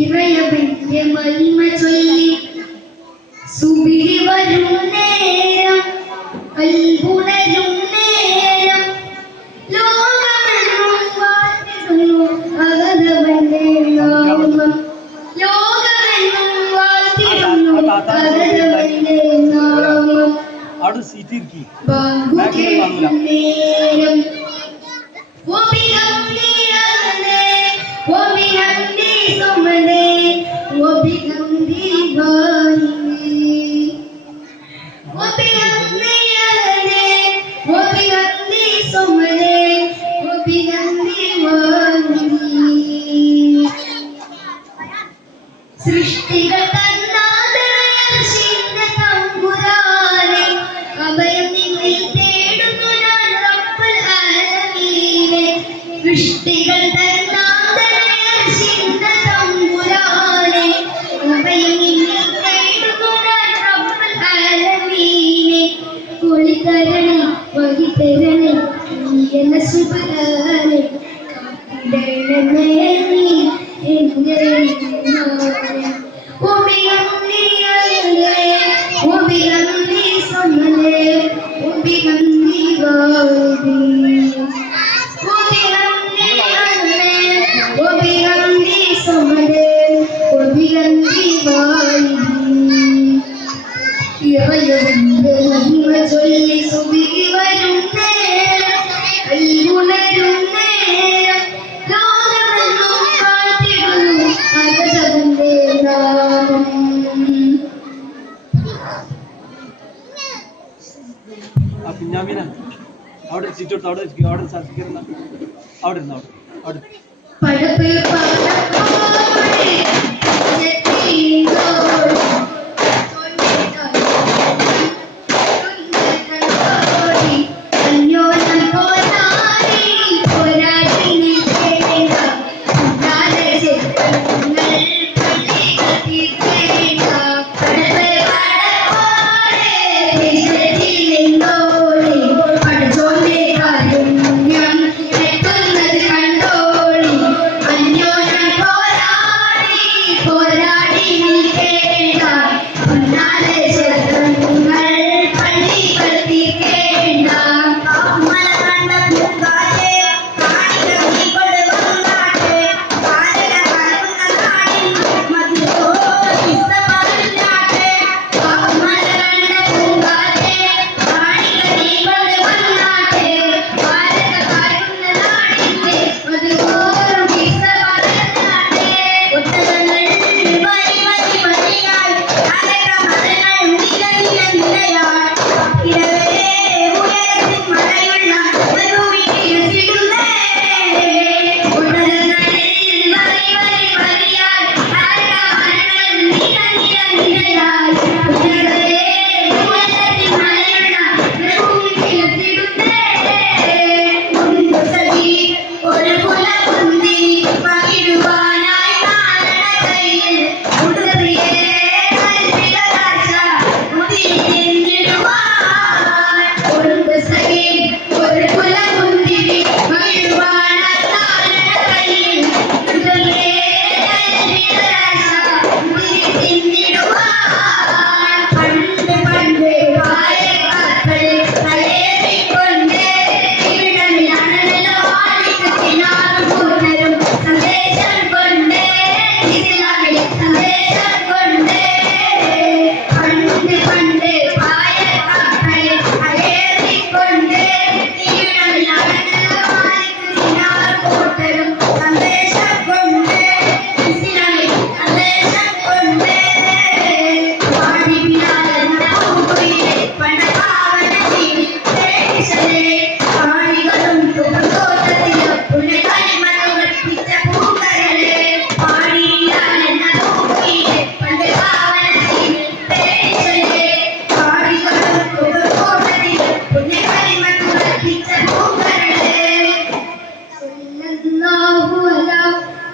ഇറയവന്റെ മഹിമ ചൊല്ലി സുബിഹി വരും നേരം കൽബുണരും നേരം ലോകമെങ്ങും വാഴ്ത്തിടുന്നു അഗതവന്റെ നാമം. ലോകമെങ്ങും വാഴ്ത്തിടുന്നു അഗതവന്റെ നാമം. ബാങ്കുകേൾക്കും നേരം وبحمدي صمدي وبحمدي باري وبحمدي أهدي وبحمدي صمدي وبحمدي باري സൃഷ്ടികൾ തന്നാദരയർശിന്റെ തമ്പുരാനെ അഭയം നിന്നിൽ തേടുന്നു ഞാൻ റബ്ബുൽ ആലമീനെ. സൃഷ്ടികൾ വഹിതരണേ എന്ന സുബഹാനെ കാത്തിടണമേ നീ എന്റെ وبحمدي وبحمدي صمدي وبحمدي باري وبحمدي وبحمدي صمدي وبحمدي باري ഇറയവന്റെ മഹിമ ചൊല്ലി സുബിഹി വരും നേരം കൽബുണരും നേരം ലോകമെങ്ങും വാഴ്ത്തിടുന്നു അഗതവന്റെ നാമം. കുഞ്ഞാമീന അവിടെ സീറ്റ് കൊടുത്ത് അവിടെ സർട്ടിഫിക്കറ്റ് അവിടെ ഇരുന്നു അവിടെ പടപ്പ്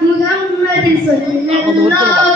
Muhammad sallallahu